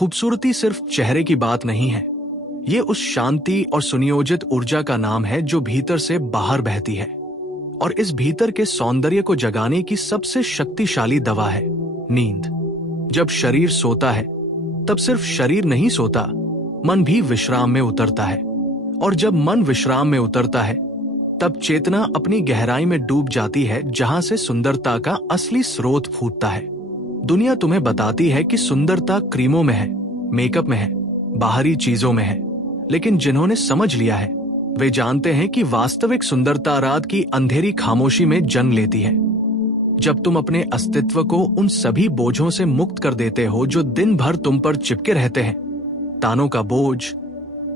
खूबसूरती सिर्फ चेहरे की बात नहीं है, ये उस शांति और सुनियोजित ऊर्जा का नाम है जो भीतर से बाहर बहती है। और इस भीतर के सौंदर्य को जगाने की सबसे शक्तिशाली दवा है नींद। जब शरीर सोता है तब सिर्फ शरीर नहीं सोता, मन भी विश्राम में उतरता है। और जब मन विश्राम में उतरता है तब चेतना अपनी गहराई में डूब जाती है, जहां से सुंदरता का असली स्रोत फूटता है। दुनिया तुम्हें बताती है कि सुंदरता क्रीमों में है, मेकअप में है, बाहरी चीजों में है, लेकिन जिन्होंने समझ लिया है वे जानते हैं कि वास्तविक सुंदरता रात की अंधेरी खामोशी में जन्म लेती है। जब तुम अपने अस्तित्व को उन सभी बोझों से मुक्त कर देते हो जो दिन भर तुम पर चिपके रहते हैं, तानों का बोझ,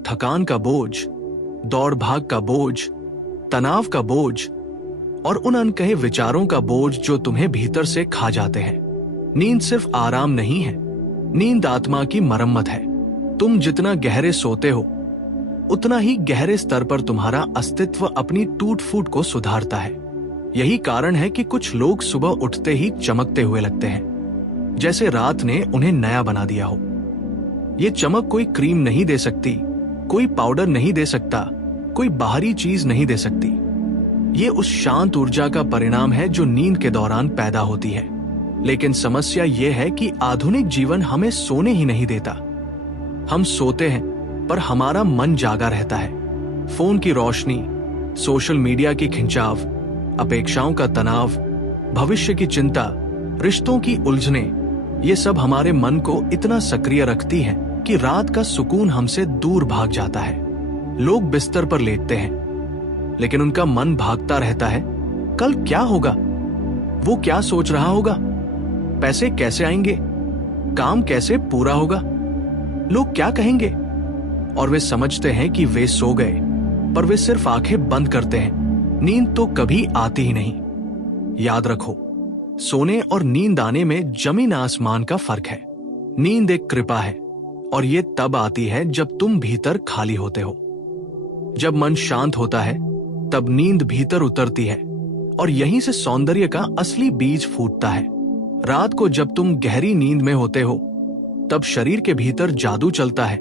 थकान का बोझ, दौड़ भाग का बोझ, तनाव का बोझ और उन अनकहे विचारों का बोझ जो तुम्हें भीतर से खा जाते हैं। नींद सिर्फ आराम नहीं है, नींद आत्मा की मरम्मत है। तुम जितना गहरे सोते हो उतना ही गहरे स्तर पर तुम्हारा अस्तित्व अपनी टूट फूट को सुधारता है। यही कारण है कि कुछ लोग सुबह उठते ही चमकते हुए लगते हैं, जैसे रात ने उन्हें नया बना दिया हो। ये चमक कोई क्रीम नहीं दे सकती, कोई पाउडर नहीं दे सकता, कोई बाहरी चीज नहीं दे सकती। ये उस शांत ऊर्जा का परिणाम है जो नींद के दौरान पैदा होती है। लेकिन समस्या ये है कि आधुनिक जीवन हमें सोने ही नहीं देता। हम सोते हैं पर हमारा मन जागा रहता है। फोन की रोशनी, सोशल मीडिया की खिंचाव, अपेक्षाओं का तनाव, भविष्य की चिंता, रिश्तों की उलझने, ये सब हमारे मन को इतना सक्रिय रखती हैं कि रात का सुकून हमसे दूर भाग जाता है। लोग बिस्तर पर लेटते हैं लेकिन उनका मन भागता रहता है, कल क्या होगा, वो क्या सोच रहा होगा, पैसे कैसे आएंगे, काम कैसे पूरा होगा, लोग क्या कहेंगे। और वे समझते हैं कि वे सो गए, पर वे सिर्फ आंखें बंद करते हैं। नींद तो कभी आती ही नहीं। याद रखो, सोने और नींद आने में जमीन आसमान का फर्क है। नींद एक कृपा है और ये तब आती है जब तुम भीतर खाली होते हो। जब मन शांत होता है तब नींद भीतर उतरती है और यहीं से सौंदर्य का असली बीज फूटता है। रात को जब तुम गहरी नींद में होते हो तब शरीर के भीतर जादू चलता है।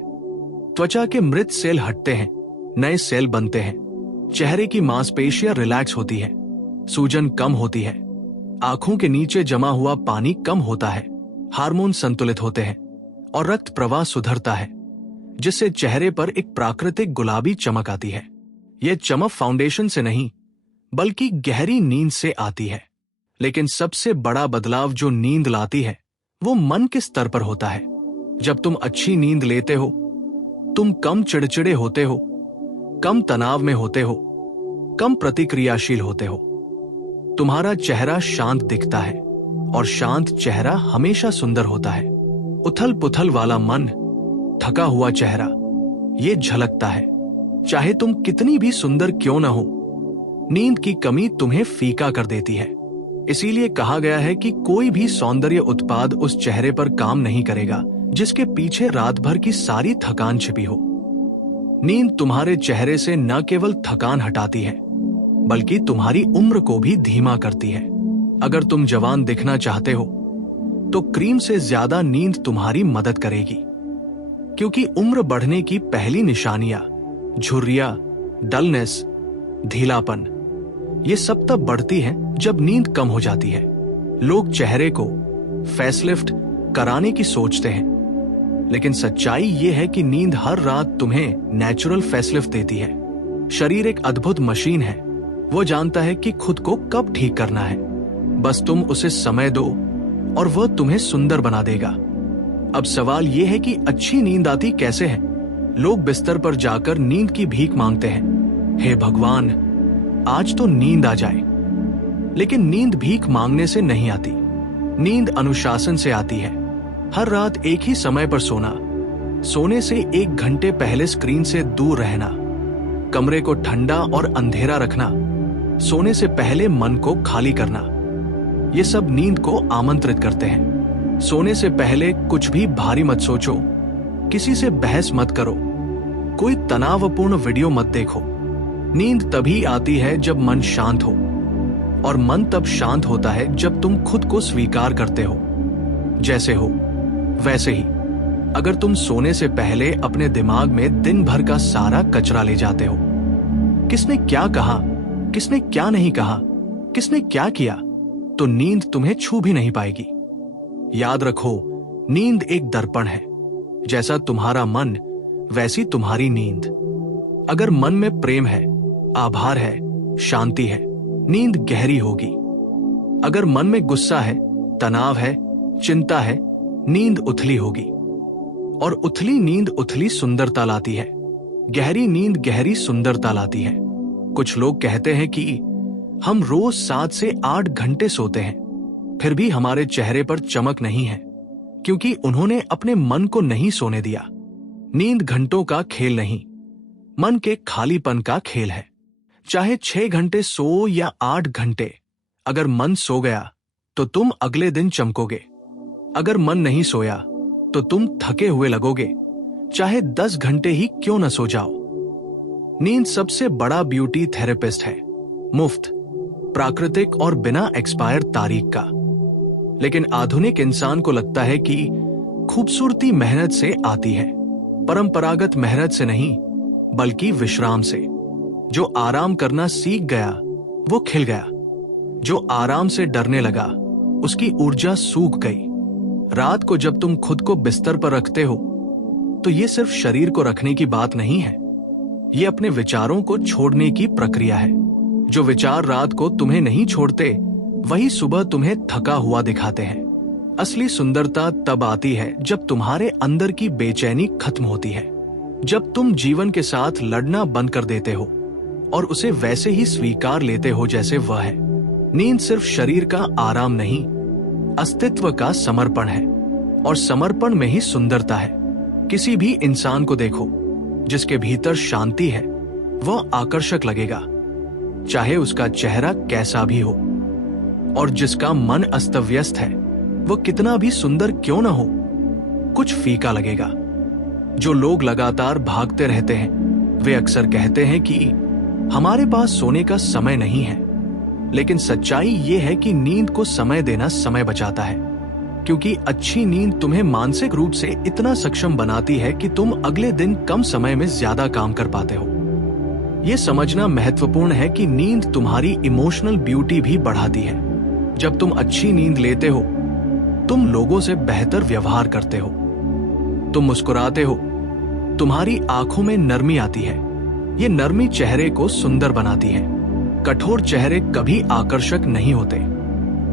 त्वचा के मृत सेल हटते हैं, नए सेल बनते हैं, चेहरे की मांसपेशियां रिलैक्स होती है, सूजन कम होती है, आंखों के नीचे जमा हुआ पानी कम होता है, हार्मोन संतुलित होते हैं और रक्त प्रवाह सुधरता है, जिससे चेहरे पर एक प्राकृतिक गुलाबी चमक आती है। यह चमक फाउंडेशन से नहीं बल्कि गहरी नींद से आती है। लेकिन सबसे बड़ा बदलाव जो नींद लाती है वो मन के स्तर पर होता है। जब तुम अच्छी नींद लेते हो तुम कम चिड़चिड़े होते हो, कम तनाव में होते हो, कम प्रतिक्रियाशील होते हो। तुम्हारा चेहरा शांत दिखता है और शांत चेहरा हमेशा सुंदर होता है। उथल पुथल वाला मन, थका हुआ चेहरा, ये झलकता है चाहे तुम कितनी भी सुंदर क्यों न हो। नींद की कमी तुम्हें फीका कर देती है। इसीलिए कहा गया है कि कोई भी सौंदर्य उत्पाद उस चेहरे पर काम नहीं करेगा जिसके पीछे रात भर की सारी थकान छिपी हो। नींद तुम्हारे चेहरे से न केवल थकान हटाती है बल्कि तुम्हारी उम्र को भी धीमा करती है। अगर तुम जवान दिखना चाहते हो तो क्रीम से ज्यादा नींद तुम्हारी मदद करेगी, क्योंकि उम्र बढ़ने की पहली निशानियां झुर्रियां, डलनेस, ढीलापन, ये सब तब बढ़ती है जब नींद कम हो जाती है। लोग चेहरे को फेसलिफ्ट कराने की सोचते हैं, लेकिन सच्चाई ये है कि नींद हर रात तुम्हें नेचुरल फेसलिफ्ट देती है। शरीर एक अद्भुत मशीन है, वो जानता है कि खुद को कब ठीक करना है। बस तुम उसे समय दो और वह तुम्हें सुंदर बना देगा। अब सवाल यह है कि अच्छी नींद आती कैसे है। लोग बिस्तर पर जाकर नींद की भीख मांगते हैं, हे भगवान आज तो नींद आ जाए। लेकिन नींद भीख मांगने से नहीं आती, नींद अनुशासन से आती है। हर रात एक ही समय पर सोना, सोने से 1 घंटे पहले स्क्रीन से दूर रहना, कमरे को ठंडा और अंधेरा रखना, सोने से पहले मन को खाली करना, ये सब नींद को आमंत्रित करते हैं। सोने से पहले कुछ भी भारी मत सोचो, किसी से बहस मत करो, कोई तनावपूर्ण वीडियो मत देखो। नींद तभी आती है जब मन शांत हो, और मन तब शांत होता है जब तुम खुद को स्वीकार करते हो, जैसे हो वैसे ही, अगर तुम सोने से पहले अपने दिमाग में दिन भर का सारा कचरा ले जाते हो, किसने क्या कहा, किसने क्या नहीं कहा, किसने क्या किया, तो नींद तुम्हें छू भी नहीं पाएगी। याद रखो, नींद एक दर्पण है। जैसा तुम्हारा मन वैसी तुम्हारी नींद। अगर मन में प्रेम है, आभार है, शांति है, नींद गहरी होगी। अगर मन में गुस्सा है, तनाव है, चिंता है, नींद उथली होगी। और उथली नींद उथली सुंदरता लाती है। गहरी नींद गहरी सुंदरता लाती है। कुछ लोग कहते हैं कि हम रोज 7 से 8 घंटे सोते हैं, फिर भी हमारे चेहरे पर चमक नहीं है, क्योंकि उन्होंने अपने मन को नहीं सोने दिया। नींद घंटों का खेल नहीं, मन के खालीपन का खेल है। चाहे 6 घंटे सो या 8 घंटे, अगर मन सो गया तो तुम अगले दिन चमकोगे। अगर मन नहीं सोया तो तुम थके हुए लगोगे, चाहे 10 घंटे ही क्यों न सो जाओ। नींद सबसे बड़ा ब्यूटी थेरेपिस्ट है, मुफ्त, प्राकृतिक और बिना एक्सपायर तारीख का। लेकिन आधुनिक इंसान को लगता है कि खूबसूरती मेहनत से आती है, परंपरागत मेहनत से नहीं, बल्कि विश्राम से। जो आराम करना सीख गया वो खिल गया, जो आराम से डरने लगा उसकी ऊर्जा सूख गई। रात को जब तुम खुद को बिस्तर पर रखते हो तो ये सिर्फ शरीर को रखने की बात नहीं है, ये अपने विचारों को छोड़ने की प्रक्रिया है। जो विचार रात को तुम्हें नहीं छोड़ते वही सुबह तुम्हें थका हुआ दिखाते हैं। असली सुंदरता तब आती है जब तुम्हारे अंदर की बेचैनी खत्म होती है, जब तुम जीवन के साथ लड़ना बंद कर देते हो और उसे वैसे ही स्वीकार लेते हो जैसे वह है। नींद सिर्फ शरीर का आराम नहीं, अस्तित्व का समर्पण है, और समर्पण में ही सुंदरता है। किसी भी इंसान को देखो जिसके भीतर शांति है, वह आकर्षक लगेगा, चाहे उसका चेहरा कैसा भी हो। और जिसका मन अस्त व्यस्त है, वह कितना भी सुंदर क्यों न हो, कुछ फीका लगेगा। जो लोग लगातार भागते रहते हैं, वे अक्सर कहते हैं कि हमारे पास सोने का समय नहीं है। लेकिन सच्चाई यह है कि नींद को समय देना समय बचाता है, क्योंकि अच्छी नींद तुम्हें मानसिक रूप से इतना सक्षम बनाती है कि तुम अगले दिन कम समय में ज्यादा काम कर पाते हो। यह समझना महत्वपूर्ण है कि नींद तुम्हारी इमोशनल ब्यूटी भी बढ़ाती है। जब तुम अच्छी नींद लेते हो, तुम लोगों से बेहतर व्यवहार करते हो, तुम मुस्कुराते हो, तुम्हारी आंखों में नरमी आती है। ये नरमी चेहरे को सुंदर बनाती है। कठोर चेहरे कभी आकर्षक नहीं होते।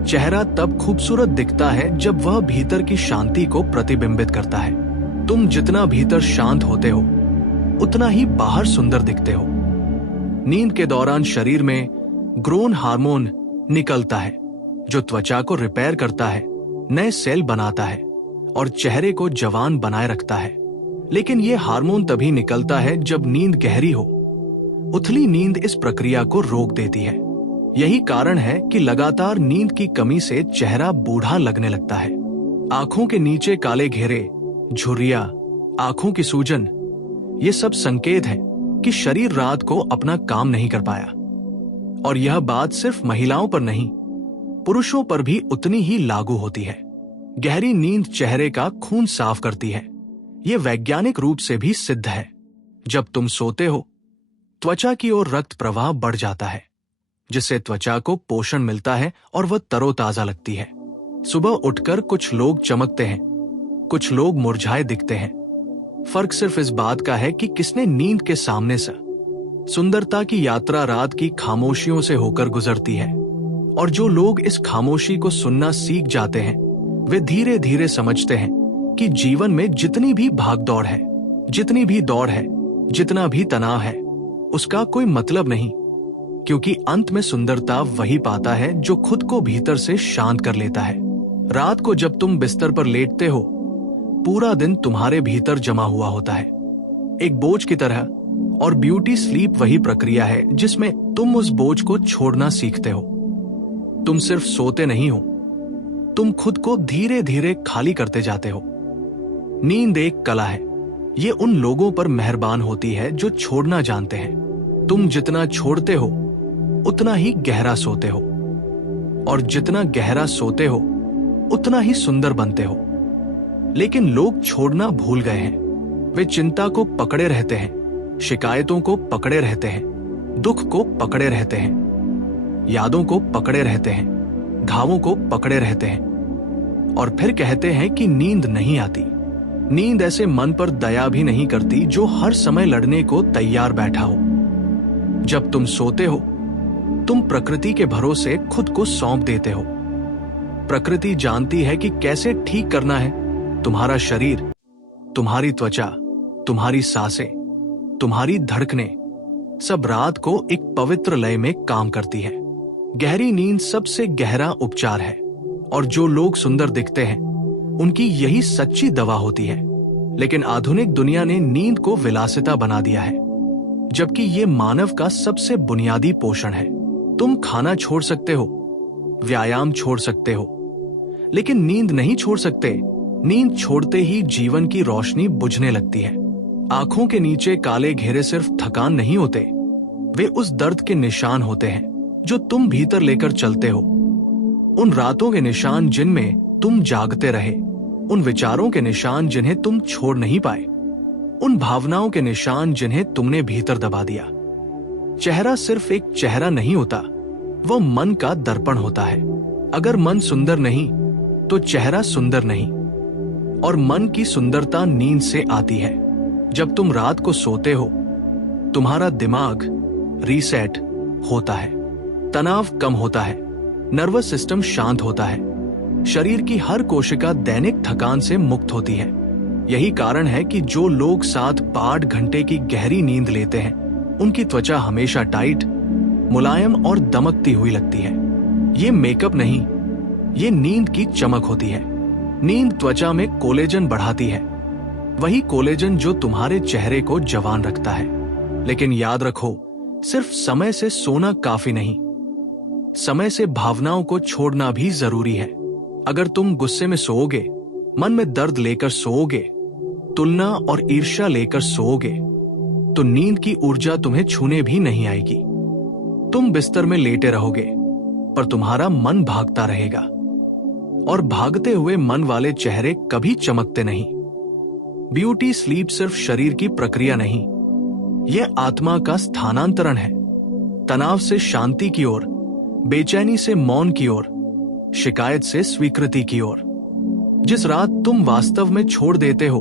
चेहरा तब खूबसूरत दिखता है जब वह भीतर की शांति को प्रतिबिंबित करता है। तुम जितना भीतर शांत होते हो, उतना ही बाहर सुंदर दिखते हो। नींद के दौरान शरीर में ग्रोन हार्मोन निकलता है, जो त्वचा को रिपेयर करता है, नए सेल बनाता है और चेहरे को जवान बनाए रखता है। लेकिन यह हार्मोन तभी निकलता है जब नींद गहरी हो। उथली नींद इस प्रक्रिया को रोक देती है। यही कारण है कि लगातार नींद की कमी से चेहरा बूढ़ा लगने लगता है। आंखों के नीचे काले घेरे, झुर्रियां, आंखों की सूजन, ये सब संकेत हैं कि शरीर रात को अपना काम नहीं कर पाया। और यह बात सिर्फ महिलाओं पर नहीं, पुरुषों पर भी उतनी ही लागू होती है। गहरी नींद चेहरे का खून साफ करती है। यह वैज्ञानिक रूप से भी सिद्ध है। जब तुम सोते हो, त्वचा की ओर रक्त प्रवाह बढ़ जाता है, जिससे त्वचा को पोषण मिलता है और वह तरोताजा लगती है। सुबह उठकर कुछ लोग चमकते हैं, कुछ लोग मुरझाए दिखते हैं। फर्क सिर्फ इस बात का है कि किसने नींद के सामने से। सुंदरता की यात्रा रात की खामोशियों से होकर गुजरती है, और जो लोग इस खामोशी को सुनना सीख जाते हैं, वे धीरे धीरे समझते हैं कि जीवन में जितनी भी भागदौड़ है, जितनी भी दौड़ है, जितना भी तनाव है, उसका कोई मतलब नहीं, क्योंकि अंत में सुंदरता वही पाता है जो खुद को भीतर से शांत कर लेता है। रात को जब तुम बिस्तर पर लेटते हो, पूरा दिन तुम्हारे भीतर जमा हुआ होता है, एक बोझ की तरह। और ब्यूटी स्लीप वही प्रक्रिया है जिसमें तुम उस बोझ को छोड़ना सीखते हो। तुम सिर्फ सोते नहीं हो, तुम खुद को धीरे धीरे खाली करते जाते हो। नींद एक कला है। ये उन लोगों पर मेहरबान होती है जो छोड़ना जानते हैं। तुम जितना छोड़ते हो, उतना ही गहरा सोते हो, और जितना गहरा सोते हो, उतना ही सुंदर बनते हो। लेकिन लोग छोड़ना भूल गए हैं। वे चिंता को पकड़े रहते हैं, शिकायतों को पकड़े रहते हैं, दुख को पकड़े रहते हैं, यादों को पकड़े रहते हैं, घावों को पकड़े रहते हैं और फिर कहते हैं कि नींद नहीं आती। नींद ऐसे मन पर दया भी नहीं करती जो हर समय लड़ने को तैयार बैठा हो। जब तुम सोते हो, तुम प्रकृति के भरोसे खुद को सौंप देते हो। प्रकृति जानती है कि कैसे ठीक करना है। तुम्हारा शरीर, तुम्हारी त्वचा, तुम्हारी सांसें, तुम्हारी धड़कनें सब रात को एक पवित्र लय में काम करती है। गहरी नींद सबसे गहरा उपचार है और जो लोग सुंदर दिखते हैं उनकी यही सच्ची दवा होती है। लेकिन आधुनिक दुनिया ने नींद को विलासिता बना दिया है, जबकि ये मानव का सबसे बुनियादी पोषण है। तुम खाना छोड़ सकते हो, व्यायाम छोड़ सकते हो, लेकिन नींद नहीं छोड़ सकते। नींद छोड़ते ही जीवन की रोशनी बुझने लगती है। आंखों के नीचे काले घेरे सिर्फ थकान नहीं होते, वे उस दर्द के निशान होते हैं जो तुम भीतर लेकर चलते हो। उन रातों के निशान जिनमें तुम जागते रहे, उन विचारों के निशान जिन्हें तुम छोड़ नहीं पाए, उन भावनाओं के निशान जिन्हें तुमने भीतर दबा दिया। चेहरा सिर्फ एक चेहरा नहीं होता, वो मन का दर्पण होता है। अगर मन सुंदर नहीं तो चेहरा सुंदर नहीं, और मन की सुंदरता नींद से आती है। जब तुम रात को सोते हो, तुम्हारा दिमाग रीसेट होता है, तनाव कम होता है, नर्वस सिस्टम शांत होता है, शरीर की हर कोशिका दैनिक थकान से मुक्त होती है। यही कारण है कि जो लोग 7-8 घंटे की गहरी नींद लेते हैं, उनकी त्वचा हमेशा टाइट, मुलायम और दमकती हुई लगती है। ये मेकअप नहीं, ये नींद की चमक होती है। नींद त्वचा में कोलेजन बढ़ाती है, वही कोलेजन जो तुम्हारे चेहरे को जवान रखता है। लेकिन याद रखो, सिर्फ समय से सोना काफी नहीं, समय से भावनाओं को छोड़ना भी जरूरी है। अगर तुम गुस्से में सोओगे, मन में दर्द लेकर सोओगे, तुलना और ईर्ष्या लेकर सोओगे, तो नींद की ऊर्जा तुम्हें छूने भी नहीं आएगी। तुम बिस्तर में लेटे रहोगे, पर तुम्हारा मन भागता रहेगा, और भागते हुए मन वाले चेहरे कभी चमकते नहीं। ब्यूटी स्लीप सिर्फ शरीर की प्रक्रिया नहीं, यह आत्मा का स्थानांतरण है। तनाव से शांति की ओर, बेचैनी से मौन की ओर, शिकायत से स्वीकृति की ओर। जिस रात तुम वास्तव में छोड़ देते हो,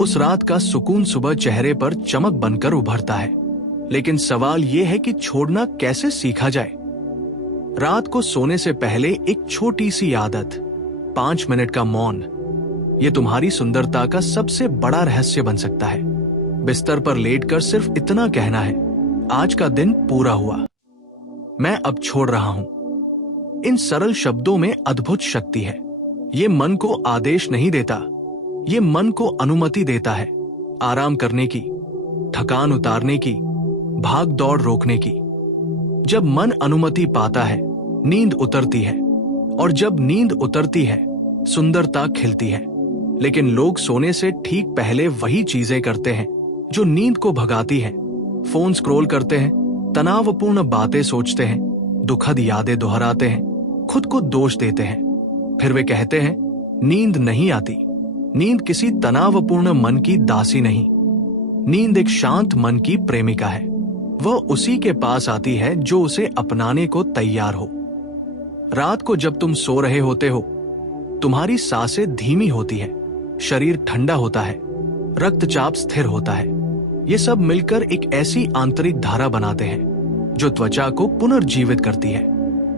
उस रात का सुकून सुबह चेहरे पर चमक बनकर उभरता है। लेकिन सवाल यह है कि छोड़ना कैसे सीखा जाए। रात को सोने से पहले एक छोटी सी आदत, 5 मिनट का मौन, यह तुम्हारी सुंदरता का सबसे बड़ा रहस्य बन सकता है। बिस्तर पर लेटकर सिर्फ इतना कहना है, आज का दिन पूरा हुआ, मैं अब छोड़ रहा हूं। इन सरल शब्दों में अद्भुत शक्ति है। ये मन को आदेश नहीं देता, ये मन को अनुमति देता है आराम करने की, थकान उतारने की, भाग दौड़ रोकने की। जब मन अनुमति पाता है, नींद उतरती है, और जब नींद उतरती है, सुंदरता खिलती है। लेकिन लोग सोने से ठीक पहले वही चीजें करते हैं जो नींद को भगाती हैं। फोन स्क्रॉल करते हैं, तनावपूर्ण बातें सोचते हैं, दुखद यादें दोहराते हैं, खुद को दोष देते हैं। फिर वे कहते हैं, नींद नहीं आती। नींद किसी तनावपूर्ण मन की दासी नहीं, नींद एक शांत मन की प्रेमिका है। वह उसी के पास आती है जो उसे अपनाने को तैयार हो। रात को जब तुम सो रहे होते हो, तुम्हारी सांसें धीमी होती है, शरीर ठंडा होता है, रक्तचाप स्थिर होता है। ये सब मिलकर एक ऐसी आंतरिक धारा बनाते हैं जो त्वचा को पुनर्जीवित करती है।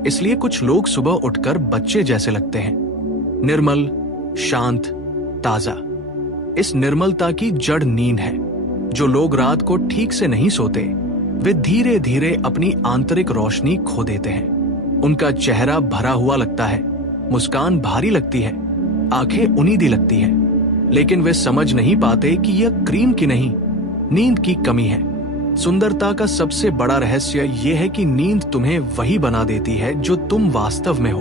इसलिए कुछ लोग सुबह उठकर बच्चे जैसे लगते हैं, निर्मल, शांत, ताजा। इस निर्मलता की जड़ नींद है। जो लोग रात को ठीक से नहीं सोते, वे धीरे धीरे अपनी आंतरिक रोशनी खो देते हैं। उनका चेहरा भरा हुआ लगता है, मुस्कान भारी लगती है, आंखें उनीदी लगती है, लेकिन वे समझ नहीं पाते कि यह क्रीम की नहीं, नींद की कमी है। सुंदरता का सबसे बड़ा रहस्य यह है कि नींद तुम्हें वही बना देती है जो तुम वास्तव में हो,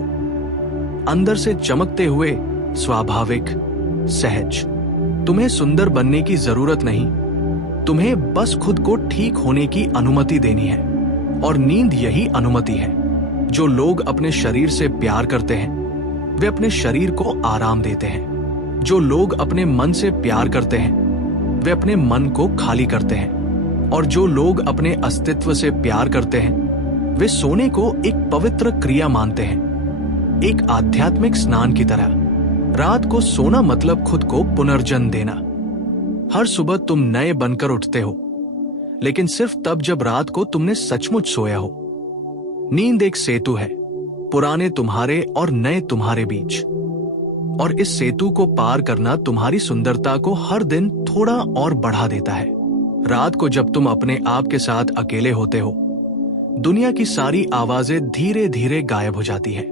अंदर से चमकते हुए, स्वाभाविक, सहज। तुम्हें सुंदर बनने की जरूरत नहीं, तुम्हें बस खुद को ठीक होने की अनुमति देनी है। और नींद यही अनुमति है। जो लोग अपने शरीर से प्यार करते हैं, वे अपने शरीर को आराम देते हैं। जो लोग अपने मन से प्यार करते हैं वे अपने मन को खाली करते हैं, और जो लोग अपने अस्तित्व से प्यार करते हैं वे सोने को एक पवित्र क्रिया मानते हैं, एक आध्यात्मिक स्नान की तरह। रात को सोना मतलब खुद को पुनर्जन्म देना। हर सुबह तुम नए बनकर उठते हो, लेकिन सिर्फ तब जब रात को तुमने सचमुच सोया हो। नींद एक सेतु है, पुराने तुम्हारे और नए तुम्हारे बीच, और इस सेतु को पार करना तुम्हारी सुंदरता को हर दिन थोड़ा और बढ़ा देता है। रात को जब तुम अपने आप के साथ अकेले होते हो, दुनिया की सारी आवाजें धीरे धीरे गायब हो जाती है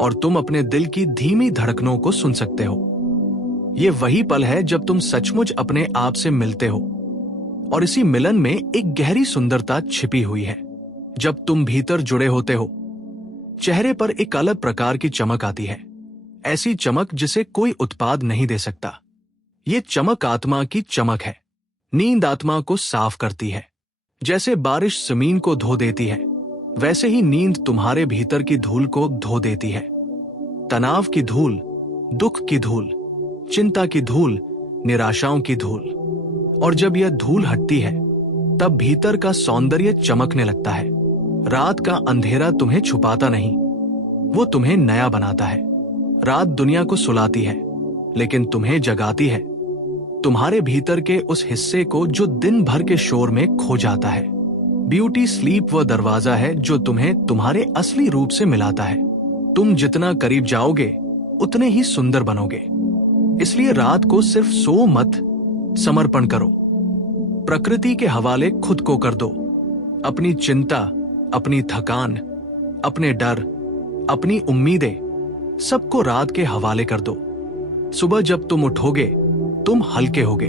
और तुम अपने दिल की धीमी धड़कनों को सुन सकते हो। ये वही पल है जब तुम सचमुच अपने आप से मिलते हो, और इसी मिलन में एक गहरी सुंदरता छिपी हुई है। जब तुम भीतर जुड़े होते हो, चेहरे पर एक अलग प्रकार की चमक आती है, ऐसी चमक जिसे कोई उत्पाद नहीं दे सकता। ये चमक आत्मा की चमक है। नींद आत्मा को साफ करती है। जैसे बारिश जमीन को धो देती है, वैसे ही नींद तुम्हारे भीतर की धूल को धो देती है। तनाव की धूल, दुख की धूल, चिंता की धूल, निराशाओं की धूल। और जब यह धूल हटती है, तब भीतर का सौंदर्य चमकने लगता है। रात का अंधेरा तुम्हें छुपाता नहीं, वो तुम्हें नया बनाता है। रात दुनिया को सुलाती है, लेकिन तुम्हें जगाती है, तुम्हारे भीतर के उस हिस्से को जो दिन भर के शोर में खो जाता है। ब्यूटी स्लीप वह दरवाजा है जो तुम्हें तुम्हारे असली रूप से मिलाता है। तुम जितना करीब जाओगे उतने ही सुंदर बनोगे। इसलिए रात को सिर्फ सो मत, समर्पण करो। प्रकृति के हवाले खुद को कर दो। अपनी चिंता, अपनी थकान, अपने डर, अपनी उम्मीदें, सबको रात के हवाले कर दो। सुबह जब तुम उठोगे, तुम हल्के होगे,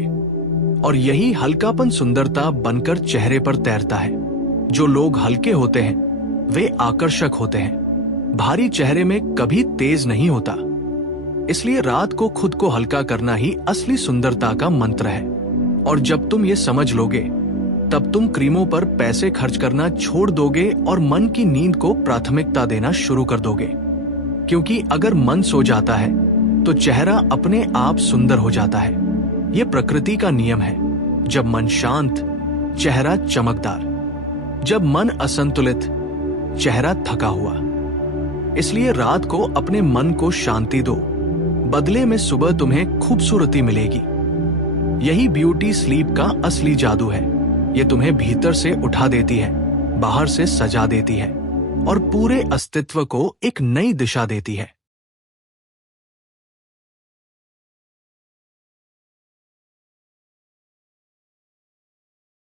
और यही हल्कापन सुंदरता बनकर चेहरे पर तैरता है। जो लोग हल्के होते हैं वे आकर्षक होते हैं। भारी चेहरे में कभी तेज नहीं होता। इसलिए रात को खुद को हल्का करना ही असली सुंदरता का मंत्र है। और जब तुम ये समझ लोगे, तब तुम क्रीमों पर पैसे खर्च करना छोड़ दोगे और मन की नींद को प्राथमिकता देना शुरू कर दोगे। क्योंकि अगर मन सो जाता है तो चेहरा अपने आप सुंदर हो जाता है। यह प्रकृति का नियम है। जब मन शांत, चेहरा चमकदार। जब मन असंतुलित, चेहरा थका हुआ। इसलिए रात को अपने मन को शांति दो, बदले में सुबह तुम्हें खूबसूरती मिलेगी। यही ब्यूटी स्लीप का असली जादू है। ये तुम्हें भीतर से उठा देती है, बाहर से सजा देती है, और पूरे अस्तित्व को एक नई दिशा देती है।